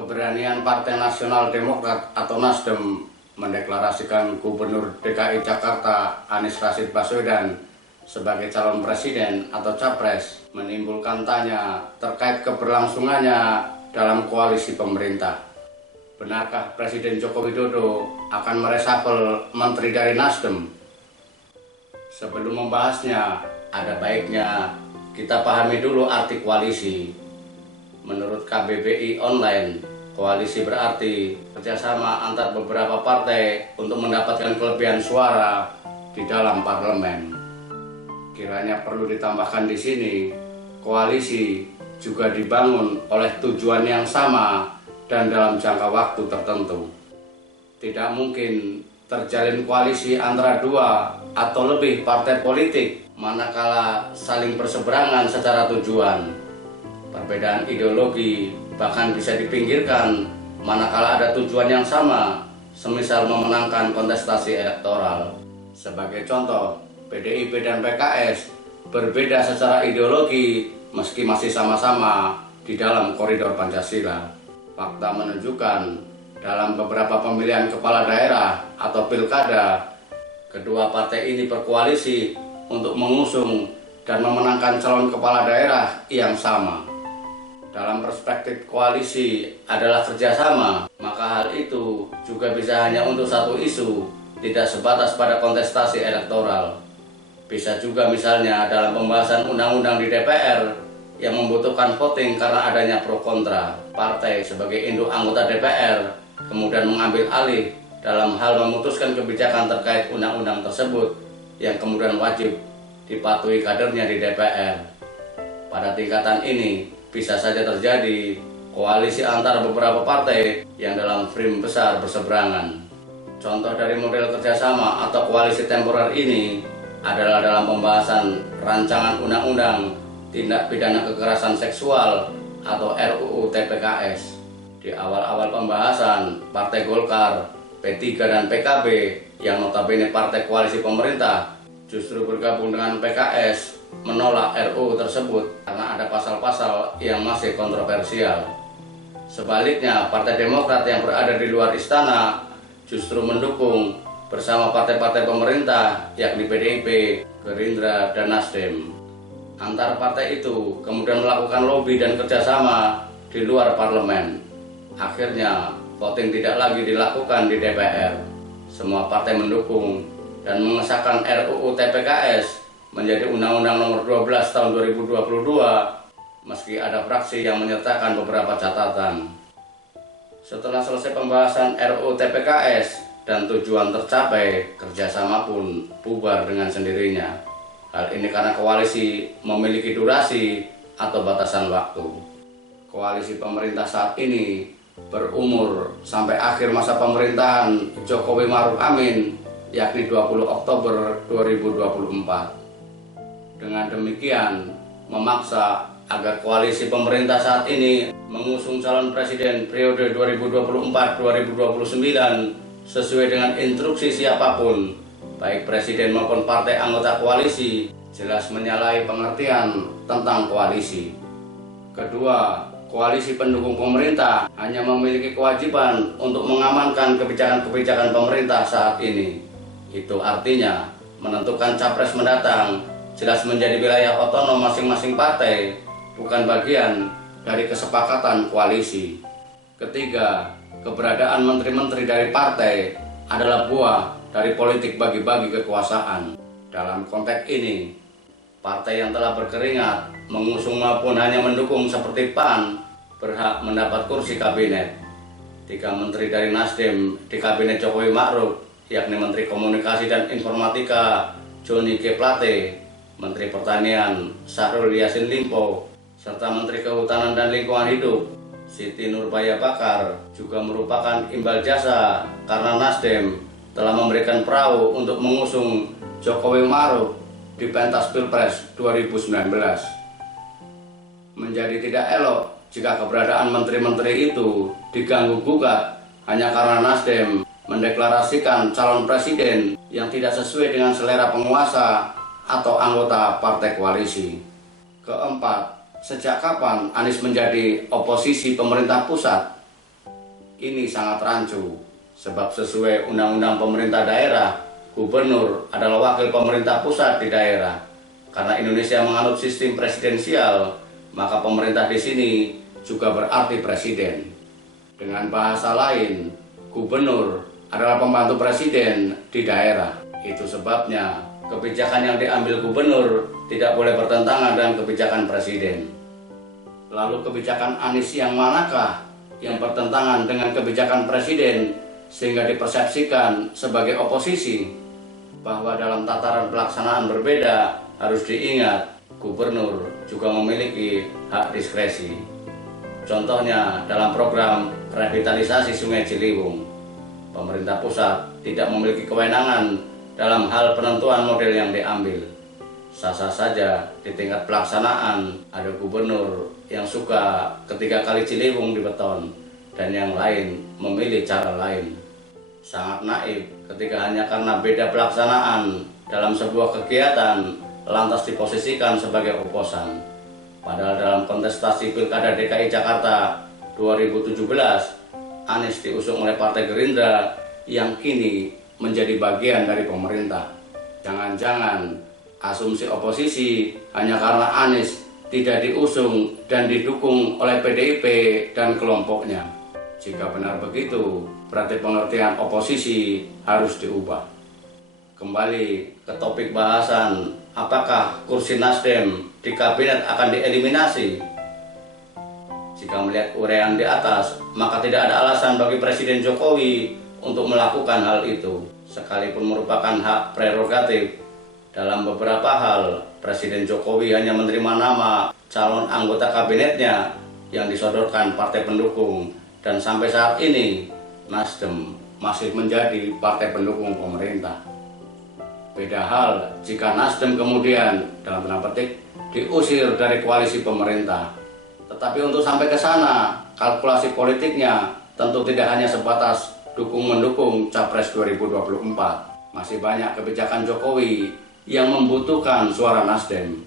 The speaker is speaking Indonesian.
Keberanian Partai Nasional Demokrat atau Nasdem mendeklarasikan Gubernur DKI Jakarta Anies Rashid Baswedan sebagai calon presiden atau capres menimbulkan tanya terkait keberlangsungannya dalam koalisi pemerintah. Benarkah Presiden Joko Widodo akan meresapel menteri dari Nasdem? Sebelum membahasnya, ada baiknya kita pahami dulu arti koalisi. Menurut KBBI Online, koalisi berarti kerjasama antar beberapa partai untuk mendapatkan kelebihan suara di dalam parlemen. Kiranya perlu ditambahkan di sini, koalisi juga dibangun oleh tujuan yang sama dan dalam jangka waktu tertentu. Tidak mungkin terjalin koalisi antara dua atau lebih partai politik manakala saling berseberangan secara tujuan. Perbedaan ideologi bahkan bisa dipinggirkan manakala ada tujuan yang sama, semisal memenangkan kontestasi elektoral. Sebagai contoh, PDIP dan PKS berbeda secara ideologi meski masih sama-sama di dalam koridor Pancasila. Fakta menunjukkan dalam beberapa pemilihan kepala daerah atau pilkada, kedua partai ini berkoalisi untuk mengusung dan memenangkan calon kepala daerah yang sama. Dalam perspektif koalisi adalah kerjasama, maka hal itu juga bisa hanya untuk satu isu, tidak sebatas pada kontestasi elektoral. Bisa juga misalnya dalam pembahasan undang-undang di DPR yang membutuhkan voting karena adanya pro kontra. Partai sebagai induk anggota DPR kemudian mengambil alih dalam hal memutuskan kebijakan terkait undang-undang tersebut yang kemudian wajib dipatuhi kadernya di DPR. Pada tingkatan ini, bisa saja terjadi koalisi antara beberapa partai yang dalam frame besar berseberangan. Contoh dari model kerjasama atau koalisi temporer ini adalah dalam pembahasan rancangan undang-undang tindak pidana kekerasan seksual atau RUU TPKS. Di awal-awal pembahasan, Partai Golkar, P3 dan PKB yang notabene partai koalisi pemerintah justru bergabung dengan PKS menolak RUU tersebut karena ada pasal-pasal yang masih kontroversial. Sebaliknya, Partai Demokrat yang berada di luar istana justru mendukung bersama partai-partai pemerintah yakni PDIP, Gerindra, dan Nasdem. Antar partai itu kemudian melakukan lobi dan kerjasama di luar parlemen. Akhirnya, voting tidak lagi dilakukan di DPR. Semua partai mendukung dan mengesahkan RUU TPKS menjadi Undang-Undang Nomor 12 Tahun 2022 meski ada fraksi yang menyertakan beberapa catatan. Setelah selesai pembahasan RUU TPKS dan tujuan tercapai, kerjasama pun bubar dengan sendirinya. Hal ini karena koalisi memiliki durasi atau batasan waktu. Koalisi pemerintah saat ini berumur sampai akhir masa pemerintahan Jokowi Ma'ruf Amin, yakni 20 Oktober 2024. Dengan demikian, memaksa agar koalisi pemerintah saat ini mengusung calon presiden periode 2024-2029 sesuai dengan instruksi siapapun, baik presiden maupun partai anggota koalisi, jelas menyalahi pengertian tentang koalisi. Kedua, koalisi pendukung pemerintah hanya memiliki kewajiban untuk mengamankan kebijakan-kebijakan pemerintah saat ini. Itu artinya menentukan capres mendatang jelas menjadi wilayah otonom masing-masing partai, bukan bagian dari kesepakatan koalisi. Ketiga, keberadaan menteri-menteri dari partai adalah buah dari politik bagi-bagi kekuasaan. Dalam konteks ini, partai yang telah berkeringat, mengusung maupun hanya mendukung seperti PAN, berhak mendapat kursi kabinet. 3 menteri dari Nasdem di kabinet Jokowi Ma'ruf, yakni Menteri Komunikasi dan Informatika Johnny G. Plate, Menteri Pertanian Syahrul Yassin Limpo, serta Menteri Kehutanan dan Lingkungan Hidup Siti Nurbaya Bakar juga merupakan imbal jasa karena Nasdem telah memberikan perahu untuk mengusung Jokowi Ma'ruf di pentas Pilpres 2019. Menjadi tidak elok jika keberadaan menteri-menteri itu diganggu-gugat hanya karena Nasdem mendeklarasikan calon presiden yang tidak sesuai dengan selera penguasa atau anggota partai koalisi. Keempat, sejak kapan Anies menjadi oposisi pemerintah pusat? ini sangat rancu, sebab sesuai Undang-Undang Pemerintah Daerah, gubernur adalah wakil pemerintah pusat di daerah. Karena Indonesia menganut sistem presidensial, maka pemerintah di sini juga berarti presiden. Dengan bahasa lain, gubernur adalah pembantu presiden di daerah. Itu sebabnya kebijakan yang diambil gubernur tidak boleh bertentangan dengan kebijakan presiden. Lalu kebijakan Anies yang manakah yang bertentangan dengan kebijakan presiden sehingga dipersepsikan sebagai oposisi? Bahwa dalam tataran pelaksanaan berbeda, harus diingat gubernur juga memiliki hak diskresi. Contohnya dalam program revitalisasi Sungai Ciliwung, pemerintah pusat tidak memiliki kewenangan dalam hal penentuan model yang diambil. Sah-sah saja di tingkat pelaksanaan ada gubernur yang suka ketika Kali Ciliwung dibeton dan yang lain memilih cara lain. Sangat naif ketika hanya karena beda pelaksanaan dalam sebuah kegiatan lantas diposisikan sebagai oposan. Padahal dalam kontestasi Pilkada DKI Jakarta 2017, Anies diusung oleh Partai Gerindra yang kini menjadi bagian dari pemerintah. Jangan-jangan asumsi oposisi hanya karena Anies tidak diusung dan didukung oleh PDIP dan kelompoknya. Jika benar begitu, berarti pengertian oposisi harus diubah. Kembali ke topik bahasan, apakah kursi Nasdem di kabinet akan dieliminasi? Jika melihat uraian di atas, maka tidak ada alasan bagi Presiden Jokowi untuk melakukan hal itu, sekalipun merupakan hak prerogatif. Dalam beberapa hal, Presiden Jokowi hanya menerima nama calon anggota kabinetnya yang disodorkan partai pendukung, dan sampai saat ini Nasdem masih menjadi partai pendukung pemerintah. Beda hal jika Nasdem kemudian dalam tanda petik diusir dari koalisi pemerintah. Tetapi untuk sampai ke sana, kalkulasi politiknya tentu tidak hanya sebatas dukung-mendukung Capres 2024. Masih banyak kebijakan Jokowi yang membutuhkan suara Nasdem.